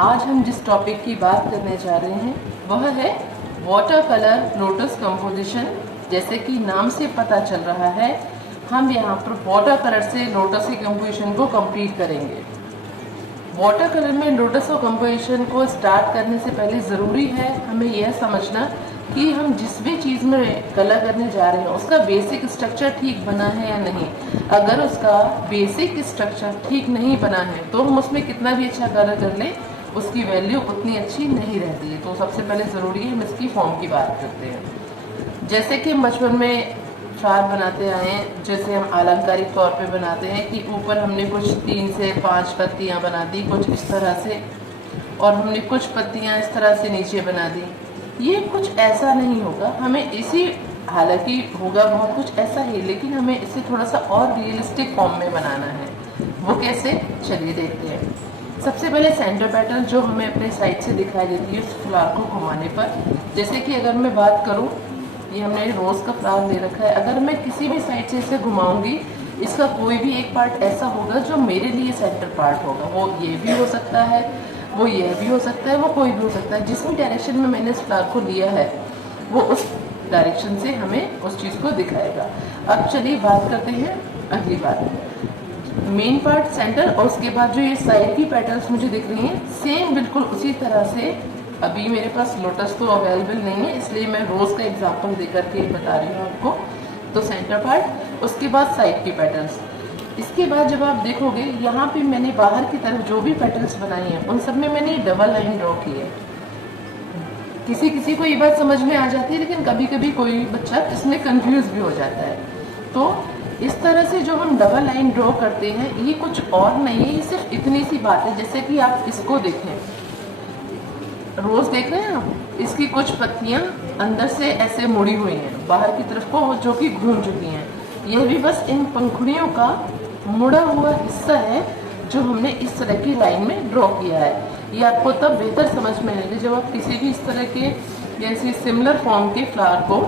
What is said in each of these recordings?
आज हम जिस टॉपिक की बात करने जा रहे हैं वह है वाटर कलर लोटस कंपोजिशन। जैसे कि नाम से पता चल रहा है, हम यहाँ पर वाटर कलर से लोटस की कंपोजिशन को कंप्लीट करेंगे। वाटर कलर में लोटस और कंपोजिशन को स्टार्ट करने से पहले ज़रूरी है हमें यह समझना कि हम जिस भी चीज़ में कलर करने जा रहे हैं उसका बेसिक स्ट्रक्चर ठीक बना है या नहीं। अगर उसका बेसिक स्ट्रक्चर ठीक नहीं बना है तो हम उसमें कितना भी अच्छा कलर कर लें, उसकी वैल्यू उतनी अच्छी नहीं रहती है। तो सबसे पहले ज़रूरी है हम इसकी फॉर्म की बात करते हैं। जैसे कि हम बचपन में फ्लावर बनाते आए हैं, जैसे हम अलंकारिक तौर पे बनाते हैं कि ऊपर हमने कुछ 3 से 5 पत्तियां बना दी कुछ इस तरह से, और हमने कुछ पत्तियां इस तरह से नीचे बना दी। ये कुछ ऐसा नहीं होगा, हमें इसी, हालांकि होगा बहुत कुछ ऐसा ही, लेकिन हमें इसे थोड़ा सा और रियलिस्टिक फॉर्म में बनाना है। वो कैसे, चलिए देखते हैं। सबसे पहले सेंटर पैटर्न जो हमें अपने साइड से दिखाई देती है उस फ्लावर को घुमाने पर, जैसे कि अगर मैं बात करूं, ये हमने रोज़ का फ्लावर ले रखा है। अगर मैं किसी भी साइड से इसे घुमाऊंगी, इसका कोई भी एक पार्ट ऐसा होगा जो मेरे लिए सेंटर पार्ट होगा। वो ये भी हो सकता है, वो ये भी हो सकता है, वो कोई भी हो सकता है। जिस भी डायरेक्शन में मैंने इस फ्लावर को लिया है वो उस डायरेक्शन से हमें उस चीज़ को दिखाएगा। अब चलिए बात करते हैं अगली बात, मेन पार्ट सेंटर, और उसके बाद जो ये साइड की पैटर्न्स मुझे दिख रही हैं सेम बिल्कुल उसी तरह से। अभी मेरे पास लोटस तो अवेलेबल नहीं है, इसलिए मैं रोज़ का एग्जांपल देकर के बता रही हूँ आपको। तो सेंटर पार्ट, उसके बाद साइड की पैटर्न्स। इसके बाद जब आप देखोगे यहाँ पे मैंने बाहर की तरफ जो भी पैटर्न्स बनाई हैं उन सब में मैंने डबल लाइन ड्रॉ की है। किसी किसी को ये बात समझ में आ जाती है, लेकिन कभी कभी कोई बच्चा इसमें कंफ्यूज भी हो जाता है। तो इस तरह से जो हम डबल लाइन ड्रॉ करते हैं ये कुछ और नहीं है, ये सिर्फ इतनी सी बात है। जैसे कि आप इसको देखें, रोज देख रहे हैं आप, इसकी कुछ पत्तियां अंदर से ऐसे मुड़ी हुई हैं बाहर की तरफ को, जो कि घूम चुकी हैं। यह भी बस इन पंखुड़ियों का मुड़ा हुआ हिस्सा है जो हमने इस तरह की लाइन में ड्रॉ किया है। ये आपको तब बेहतर समझ में आएगा जब आप किसी भी इस तरह के जैसे सिमिलर फॉर्म के फ्लावर को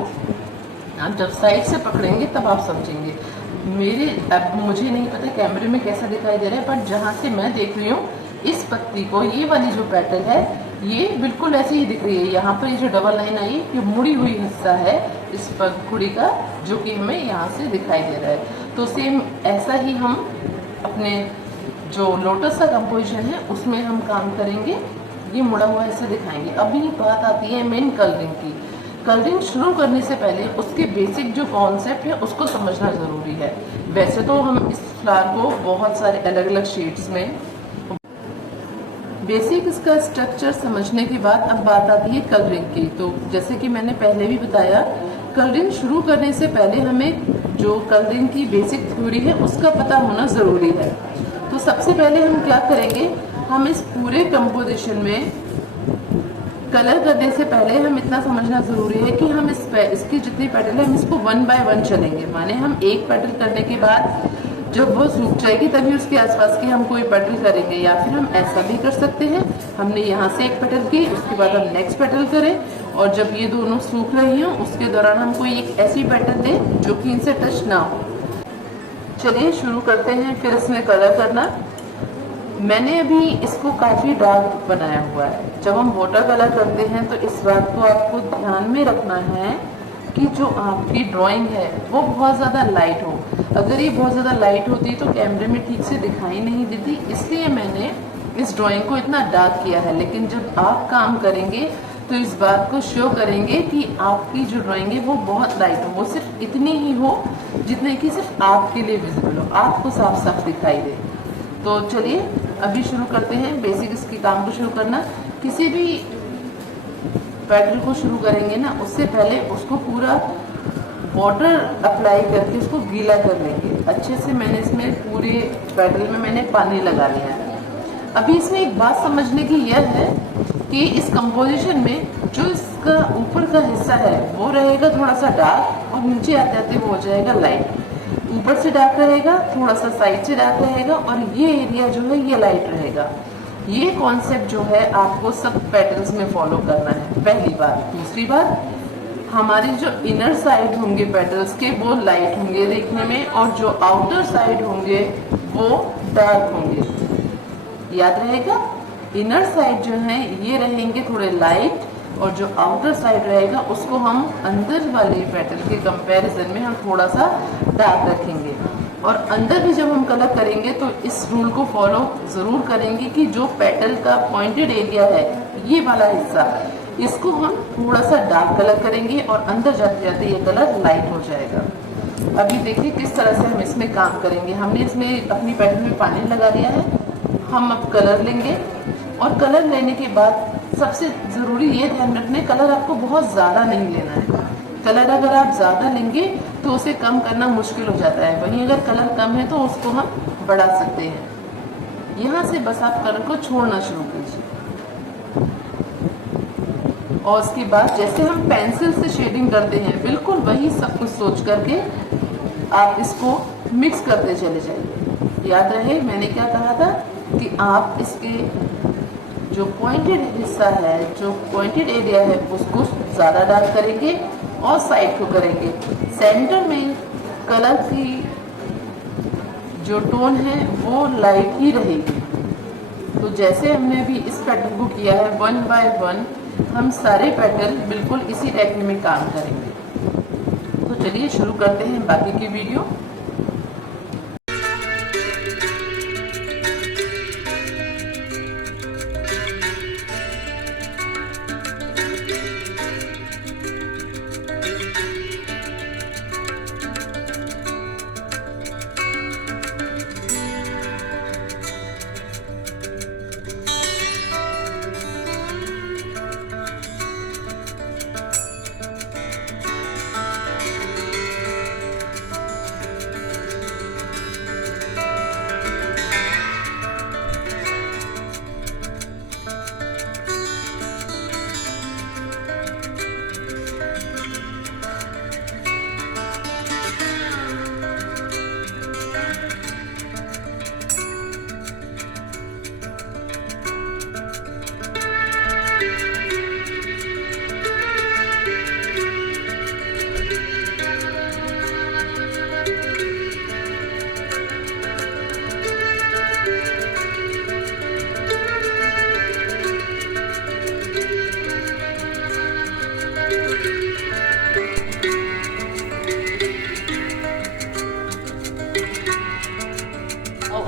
आप जब साइड से पकड़ेंगे तब आप समझेंगे। अब मुझे नहीं पता कैमरे में कैसा दिखाई दे रहा है, पर जहाँ से मैं देख रही हूँ इस पत्ती को, ये वाली जो पैटर्न है ये बिल्कुल ऐसे ही दिख रही है। यहाँ पर ये जो डबल लाइन आई ये मुड़ी हुई हिस्सा है इस पंखुड़ी का, जो कि हमें यहाँ से दिखाई दे रहा है। तो सेम ऐसा ही हम अपने जो लोटस का कंपोजिशन है उसमें हम काम करेंगे, ये मुड़ा हुआ हिस्सा दिखाएंगे। अभी बात आती है मेन कलरिंग की। कलरिंग शुरू करने से पहले उसके बेसिक जो कॉन्सेप्ट है उसको समझना ज़रूरी है। वैसे तो हम इस फ्लावर को बहुत सारे अलग अलग शेड्स में, बेसिक इसका स्ट्रक्चर समझने के बाद अब बात आती है कलरिंग की। तो जैसे कि मैंने पहले भी बताया, कलरिंग शुरू करने से पहले हमें जो कलरिंग की बेसिक थ्योरी है उसका पता होना ज़रूरी है। तो सबसे पहले हम क्या करेंगे, हम इस पूरे कंपोजिशन में कलर करने से पहले हम इतना समझना ज़रूरी है कि हम इसकी जितनी पेटल है हम इसको 1 बाय 1 चलेंगे। माने हम एक पेटल करने के बाद जब वो सूख जाएगी तभी उसके आसपास की हम कोई पेटल करेंगे, या फिर हम ऐसा भी कर सकते हैं, हमने यहाँ से एक पेटल की उसके बाद हम नेक्स्ट पेटल करें, और जब ये दोनों सूख रही हों उसके दौरान हम कोई एक ऐसी पेटल दें जो कि इनसे टच ना हो। चलिए शुरू करते हैं फिर इसमें कलर करना। मैंने अभी इसको काफ़ी डार्क बनाया हुआ है। जब हम वाटर कलर करते हैं तो इस बात को आपको ध्यान में रखना है कि जो आपकी ड्राइंग है वो बहुत ज़्यादा लाइट हो। अगर ये बहुत ज़्यादा लाइट होती तो कैमरे में ठीक से दिखाई नहीं देती, इसलिए मैंने इस ड्राइंग को इतना डार्क किया है। लेकिन जब आप काम करेंगे तो इस बात को शो करेंगे कि आपकी जो ड्राइंग है वो बहुत लाइट हो, वो सिर्फ इतनी ही हो जितने कि सिर्फ आपके लिए विजिबल हो, आपको साफ साफ दिखाई दे। तो चलिए अभी शुरू करते हैं बेसिक इसके काम को शुरू करना। किसी भी पैटर्न को शुरू करेंगे ना, उससे पहले उसको पूरा वाटर अप्लाई करके उसको गीला कर लेंगे अच्छे से। मैंने इसमें पूरे पैटर्न में मैंने पानी लगा लिया है। अभी इसमें एक बात समझने की यह है कि इस कंपोजिशन में जो इसका ऊपर का हिस्सा है वो रहेगा थोड़ा सा डार्क, और नीचे आते आते वो हो जाएगा लाइट। ऊपर से डार्क रहेगा, थोड़ा सा साइड से डार्क रहेगा, और ये एरिया जो है ये लाइट रहेगा। ये कॉन्सेप्ट जो है आपको सब पैटर्न्स में फॉलो करना है, पहली बात। दूसरी बात, हमारे जो इनर साइड होंगे पेटल्स के वो लाइट होंगे देखने में, और जो आउटर साइड होंगे वो डार्क होंगे। याद रहेगा। इनर साइड जो है ये रहेंगे थोड़े लाइट, और जो आउटर साइड रहेगा उसको हम अंदर वाले पेटल के कंपैरिजन में हम थोड़ा सा डार्क रखेंगे। और अंदर भी जब हम कलर करेंगे तो इस रूल को फॉलो ज़रूर करेंगे कि जो पेटल का पॉइंटेड एरिया है ये वाला हिस्सा, इसको हम थोड़ा सा डार्क कलर करेंगे और अंदर जाते जाते ये कलर लाइट हो जाएगा। अभी देखिए किस तरह से हम इसमें काम करेंगे। हमने इसमें अपनी पेटल में पानी लगा दिया है, हम अब कलर लेंगे। और कलर लेने के बाद सबसे ज़रूरी ये ध्यान रखना, कलर आपको बहुत ज़्यादा नहीं लेना है। कलर अगर आप ज़्यादा लेंगे तो उसे कम करना मुश्किल हो जाता है, वहीं अगर कलर कम है तो उसको हम बढ़ा सकते हैं। यहाँ से बस आप कलर को छोड़ना शुरू कीजिए। और उसके बाद जैसे हम पेंसिल से शेडिंग करते हैं बिल्कुल वही सब कुछ सोच करके आप इसको मिक्स करते चले जाइए। याद रहे मैंने क्या कहा था कि आप इसके जो पॉइंटेड हिस्सा है, जो पॉइंटेड एरिया है, उसको ज़्यादा डार्क करेंगे और साइड को करेंगे। सेंटर में कलर की जो टोन है वो लाइट ही रहेगी। तो जैसे हमने अभी इस पैटर्न को किया है 1 बाय 1, हम सारे पैटर्न बिल्कुल इसी टेक्निक में काम करेंगे। तो चलिए शुरू करते हैं बाकी की वीडियो।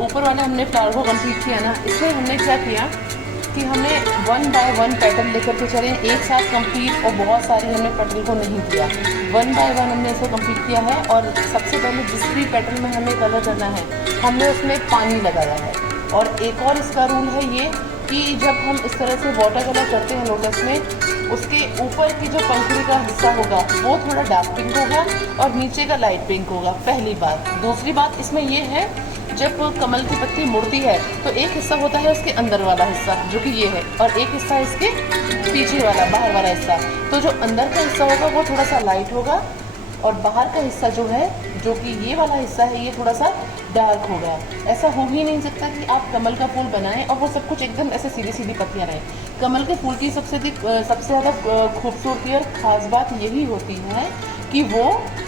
ऊपर वाला हमने फ्लावर को कंप्लीट किया ना, इसमें हमने क्या किया कि हमने 1 बाय 1 पेटल लेकर के चले एक साथ कंप्लीट, और बहुत सारी हमने पेटल को नहीं किया। 1 बाय 1 हमने इसको कंप्लीट किया है। और सबसे पहले जिस भी पेटल में हमें कलर करना है हमने उसमें पानी लगाया है। और एक और इसका रूल है ये कि जब हम इस तरह से वाटर कलर करते हैं लोटस में, उसके ऊपर की जो पंखुड़ी का हिस्सा होगा वो थोड़ा डार्क पिंक होगा और नीचे का लाइट पिंक होगा, पहली बात। दूसरी बात इसमें ये है, जब कमल की पत्ती मुड़ती है तो एक हिस्सा होता है उसके अंदर वाला हिस्सा जो कि ये है, और एक हिस्सा इसके पीछे वाला बाहर वाला हिस्सा। तो जो अंदर का हिस्सा होगा वो थोड़ा सा लाइट होगा और बाहर का हिस्सा जो है, जो कि ये वाला हिस्सा है, ये थोड़ा सा डार्क होगा। ऐसा हो ही नहीं सकता कि आप कमल का फूल बनाएं और वो सब कुछ एकदम ऐसे सीधी सीधी पत्तियां रहें। कमल के फूल की सबसे ज़्यादा खूबसूरती और ख़ास बात यही होती है कि वो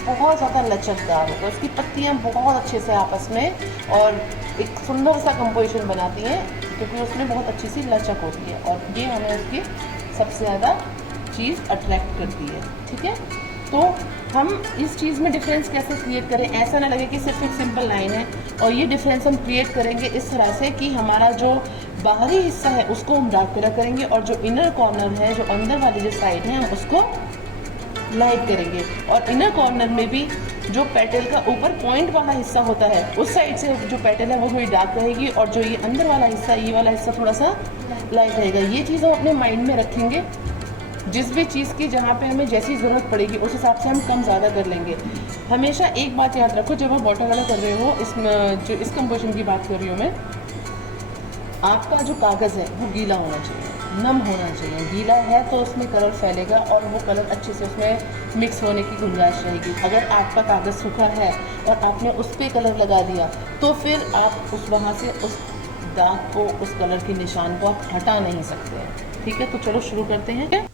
बहुत ज़्यादा लचकदार होता है, उसकी पत्तियाँ बहुत अच्छे से आपस में और एक सुंदर सा कंपोजिशन बनाती हैं, क्योंकि उसमें बहुत अच्छी सी लचक होती है और ये हमें उसकी सबसे ज़्यादा चीज़ अट्रैक्ट करती है। ठीक है, तो हम इस चीज़ में डिफरेंस कैसे क्रिएट करें, ऐसा ना लगे कि सिर्फ एक सिंपल लाइन है। और ये डिफरेंस हम क्रिएट करेंगे इस तरह से कि हमारा जो बाहरी हिस्सा है उसको हम डार्क कलर करेंगे और जो इनर कॉर्नर है, जो अंदर वाली जो साइड है, हम उसको लाइट करेंगे। और इनर कॉर्नर में भी जो पेटल का ऊपर पॉइंट वाला हिस्सा होता है उस साइड से जो पेटल है वो थोड़ी डार्क रहेगी और जो ये अंदर वाला हिस्सा, ये वाला हिस्सा थोड़ा सा लाइट रहेगा। ये चीज़ हम अपने माइंड में रखेंगे। जिस भी चीज़ की जहाँ पे हमें जैसी ज़रूरत पड़ेगी उस हिसाब से हम कम ज़्यादा कर लेंगे। हमेशा एक बात याद रखो, जब आप वाटर कलर कर रहे हो, इसमें जो इस कंपोजिशन की बात कर रही हूँ मैं, आपका जो कागज़ है वो गीला होना चाहिए, नम होना चाहिए। गीला है तो उसमें कलर फैलेगा और वो कलर अच्छे से उसमें मिक्स होने की गुंजाइश रहेगी। अगर आपका कागज़ सूखा है और आपने उस पर कलर लगा दिया तो फिर आप वहाँ से उस दाग को, उस कलर के निशान को आप हटा नहीं सकते हैं। ठीक है, तो चलो शुरू करते हैं।